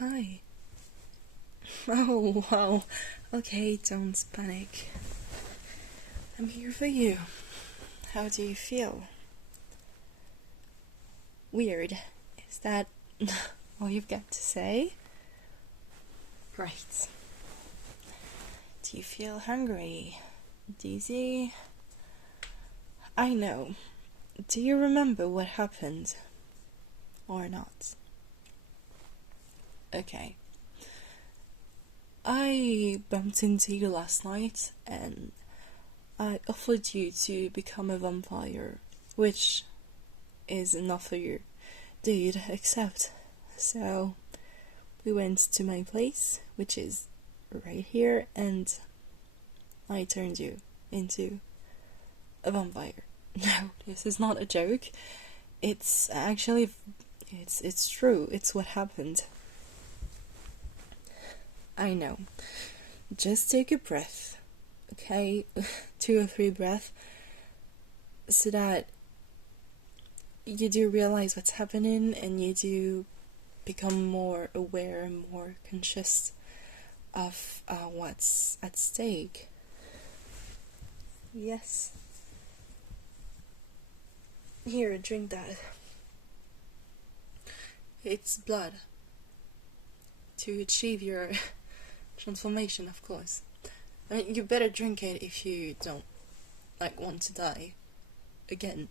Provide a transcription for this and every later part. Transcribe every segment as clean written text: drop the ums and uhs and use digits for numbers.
Hi. Oh, wow. Okay, don't panic. I'm here for you. How do you feel? Weird. Is that all you've got to say? Right. Do you feel hungry? Dizzy? I know. Do you remember what happened? Or not? Okay. I bumped into you last night and I offered you to become a vampire, which is an offer you did accept. So we went to my place, which is right here, and I turned you into a vampire. No, this is not a joke. It's actually, it's true. It's what happened. I know. Just take a breath, okay? 2 or 3 breaths, so that you do realize what's happening and you do become more aware and more conscious of what's at stake. Yes. Here, drink that. It's blood. To achieve your transformation, of course. I mean, you better drink it if you don't, want to die. Again.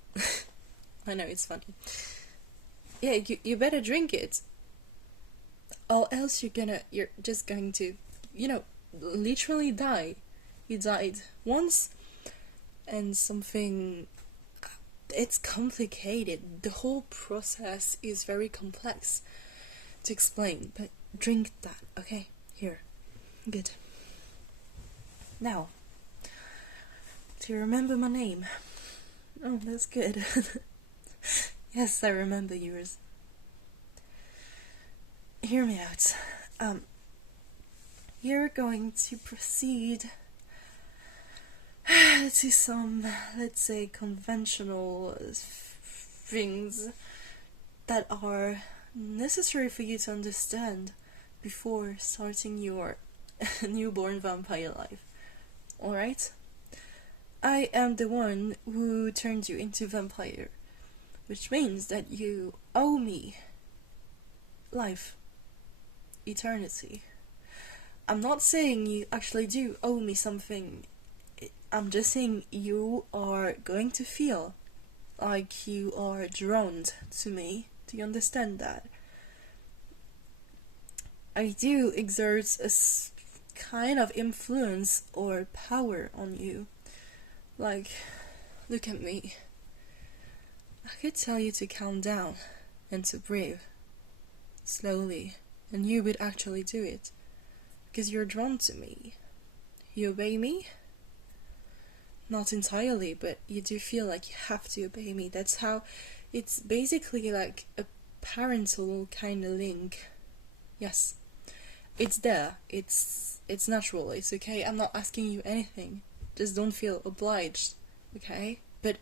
I know, it's funny. Yeah, you better drink it. Or else you're just going to, literally die. You died once, and something... It's complicated. The whole process is very complex to explain, but drink that, okay? Here. Good. Now, do you remember my name? Oh, that's good. Yes, I remember yours. Hear me out. You're going to proceed to some, let's say, conventional things that are necessary for you to understand before starting your newborn vampire life. Alright? I am the one who turned you into vampire, which means that you owe me life, eternity. I'm not saying you actually do owe me something. I'm just saying you are going to feel like you are drawn to me. Do you understand that? I do exert a kind of influence or power on you. Like, look at me. I could tell you to calm down and to breathe slowly, and you would actually do it because you're drawn to me. You obey me? Not entirely, but you do feel like you have to obey me. That's how it's basically like a parental kind of link. Yes. It's there. It's natural. It's okay. I'm not asking you anything. Just don't feel obliged, okay? But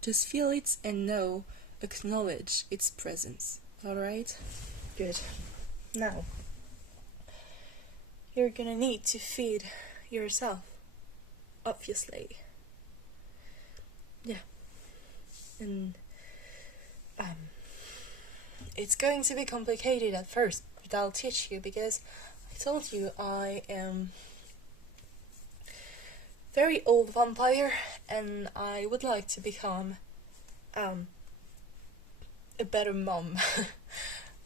just feel it and acknowledge its presence. Alright? Good. Now, you're gonna need to feed yourself. Obviously. Yeah. And, it's going to be complicated at first, but I'll teach you because I told you I am very old vampire and I would like to become a better mom.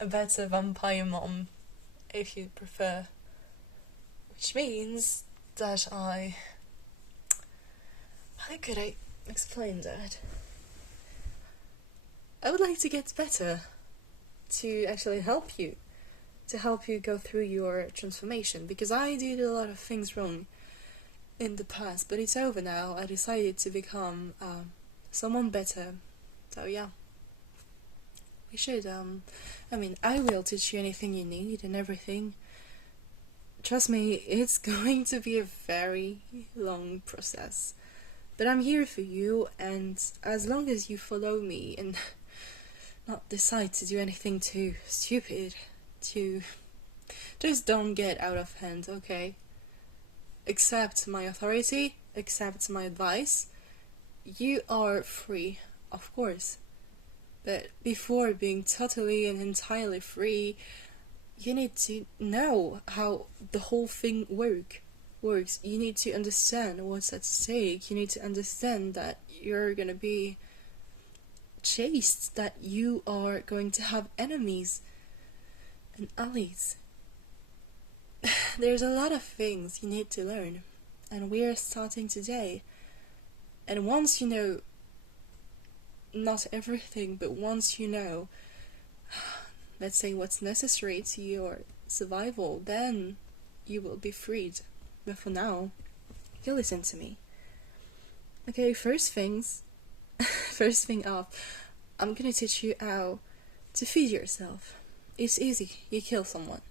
A better vampire mom, if you prefer. Which means that how could I explain that? I would like to get better to actually help you go through your transformation, because I did a lot of things wrong in the past, but it's over now. I decided to become someone better. So yeah, we should I will teach you anything you need and everything. Trust me, it's going to be a very long process, but I'm here for you, and as long as you follow me and not decide to do anything too stupid, too Just don't get out of hand, okay? Accept my authority, accept my advice. You are free, of course. But before being totally and entirely free, you need to know how the whole thing works. You need to understand what's at stake. You need to understand that you're gonna be chased, that you are going to have enemies and allies. There's a lot of things you need to learn, and we're starting today. And once you know, not everything, but once you know, let's say, what's necessary to your survival, then you will be freed. But for now, you listen to me. Okay, first thing off, I'm gonna teach you how to feed yourself. It's easy, you kill someone.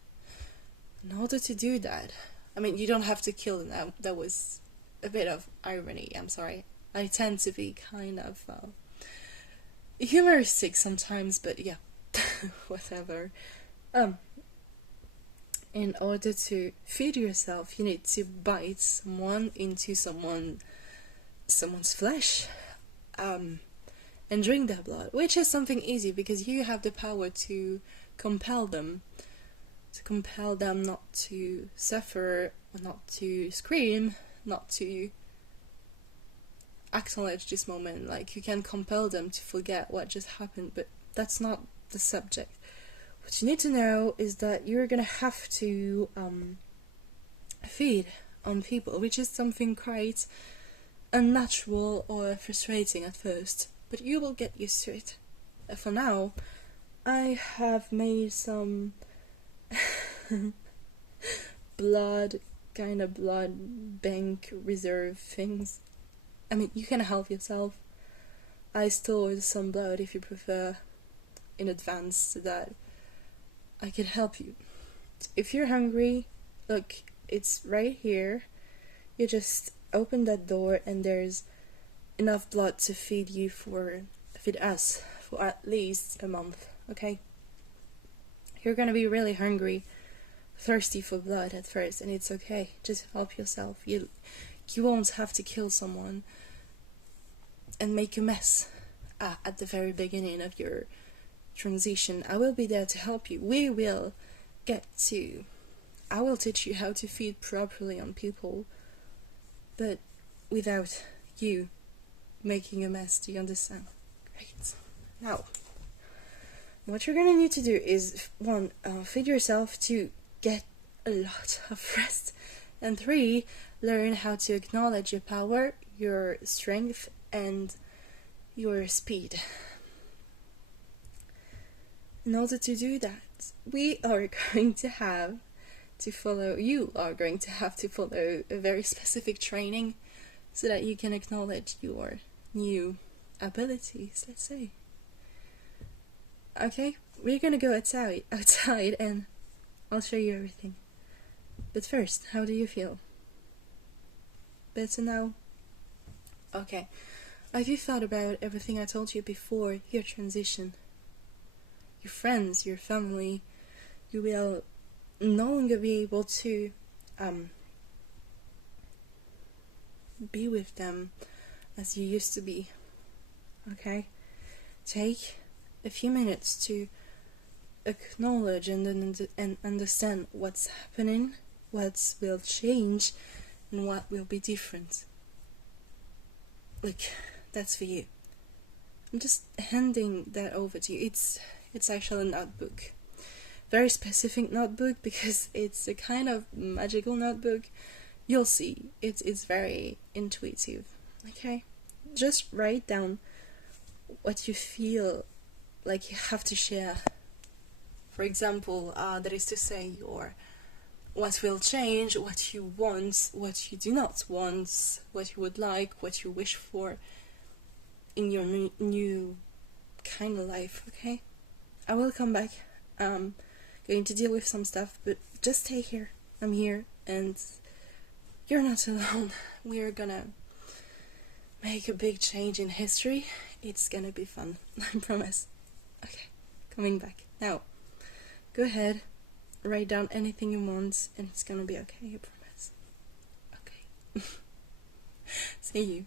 In order to do that, I mean, you don't have to kill them. That was a bit of irony, I'm sorry. I tend to be kind of humoristic sometimes, but yeah, whatever. In order to feed yourself, you need to bite someone into someone's flesh, and drink their blood, which is something easy because you have the power to compel them not to suffer, not to scream, not to acknowledge this moment. Like, you can compel them to forget what just happened, but that's not the subject. What you need to know is that you're gonna have to feed on people, which is something quite unnatural or frustrating at first, but you will get used to it. For now, I have made some blood bank reserve things. I mean, you can help yourself. I stored some blood, if you prefer, in advance so that I can help you. If you're hungry, look, it's right here. You just open that door and there's enough blood to feed us for at least a month, okay? You're gonna be really hungry, thirsty for blood at first, and it's okay. Just help yourself. You won't have to kill someone and make a mess at the very beginning of your transition. I will be there to help you. I will teach you how to feed properly on people, but without you making a mess. Do you understand? Great. Now, what you're gonna need to do is, 1, feed yourself, 2, get a lot of rest, and 3, learn how to acknowledge your power, your strength, and your speed. In order to do that, you are going to have to follow a very specific training so that you can acknowledge your new abilities, let's say. Okay, we're gonna go outside and I'll show you everything. But first, how do you feel? Better now? Okay. Have you thought about everything I told you before your transition? Your friends, your family, you will no longer be able to be with them as you used to be. Okay? Take a few minutes to acknowledge and understand what's happening, what will change, and what will be different. Look, that's for you. I'm just handing that over to you. It's actually a notebook. Very specific notebook because it's a kind of magical notebook. You'll see. It's very intuitive. Okay? Just write down what you feel like you have to share. For example, that is to say what will change, what you want, what you do not want, what you would like, what you wish for in your new kind of life, okay? I will come back. Going to deal with some stuff, but just stay here. I'm here, and you're not alone. We're gonna make a big change in history. It's gonna be fun, I promise. Okay, coming back. Now, go ahead, write down anything you want, and it's gonna be okay, I promise. Okay. See you.